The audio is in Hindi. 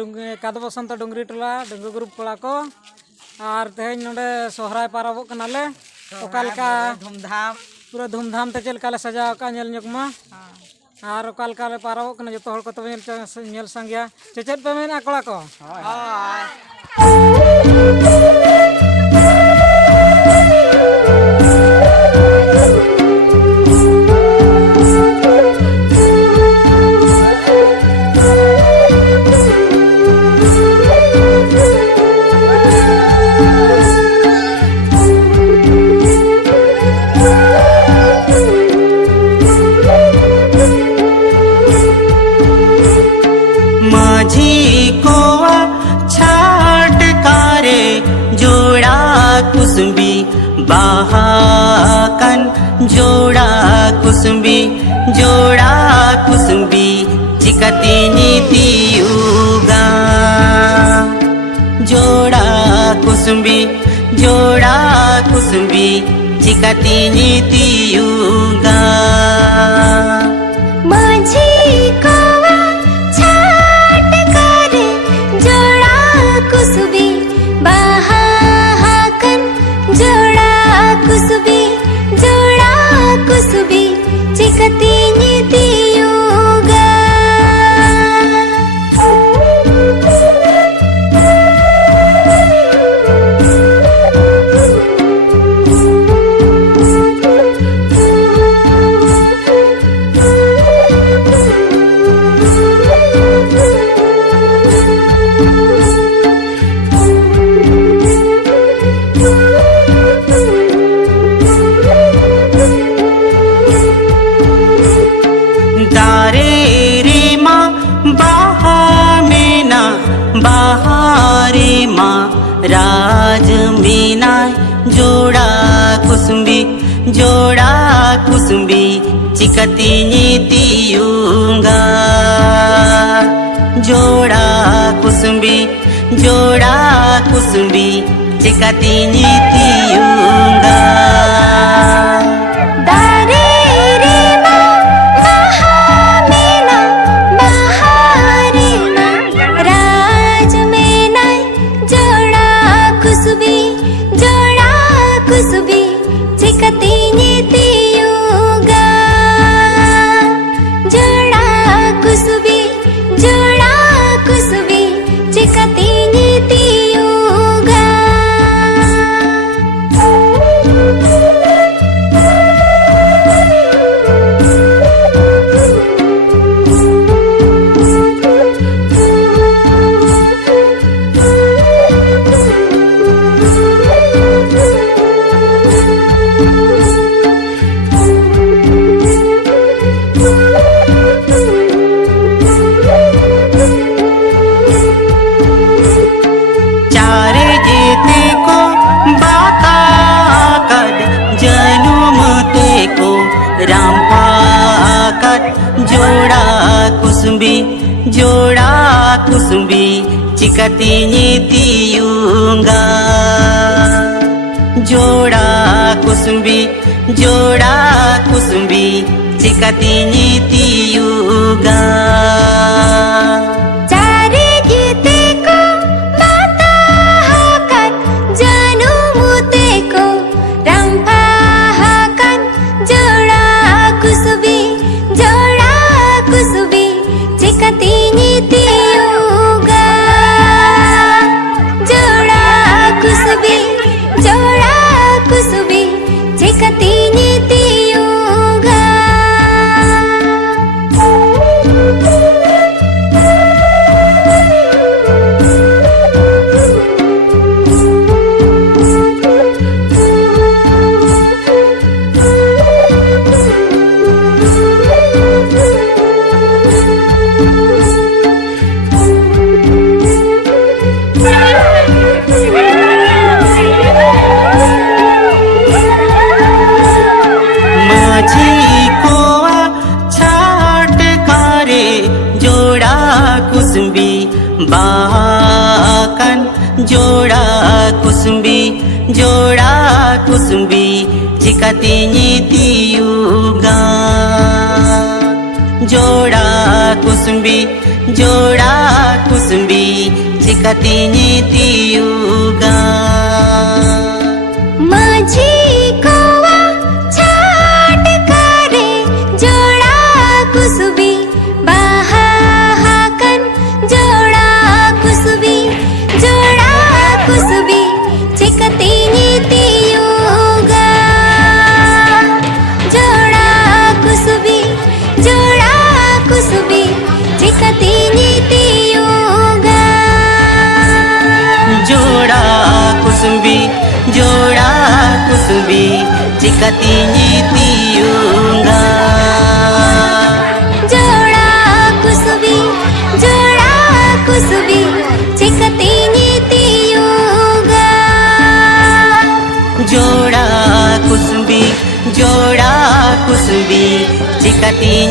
काद बसंत डुंगरी टोला डुंगू ग्रुप कोड़ा को और तेज नोडे सोहराय पाराबो कनाले ओकालका धूमधाम पूरा धूमधाम ते चलका सजाव का नेल मा और ओकालका पाराबो कना जतो हर को तबे नेल संगया चेचेद पे मेना कोड़ा को कुसुम्बी बाहाकन जोड़ा कुसुम्बी चिकती नीति युगा जोड़ा कुसुम्बी चिकती नीति युगा राज मीना जोड़ा कुसुम्बी चिकती नीति युगा जोड़ा कुसुम्बी चिकती नीति युगा जोड़ा कुसुम्बी चिकती नीति युगा जोड़ा कुसुम्बी चिकती नीति युगा बाकन जोड़ा कुसुम्बी चिकती नीति युगा जोड़ा कुसुम्बी चिकातिनी तियुगा माझी कोवा छाट करे जोड़ा कुसुबी बाहा हाकन जोड़ा कुसुबी चिकतिनी तियुगा जोड़ा कुसुबी चिकतिनी तियुगा जोड़ा कुसुबी चिकातिनी तियुगा जोड़ा कुसुबी चिकतिनी तियुगा जोड़ा कुसुबी चिकातिनी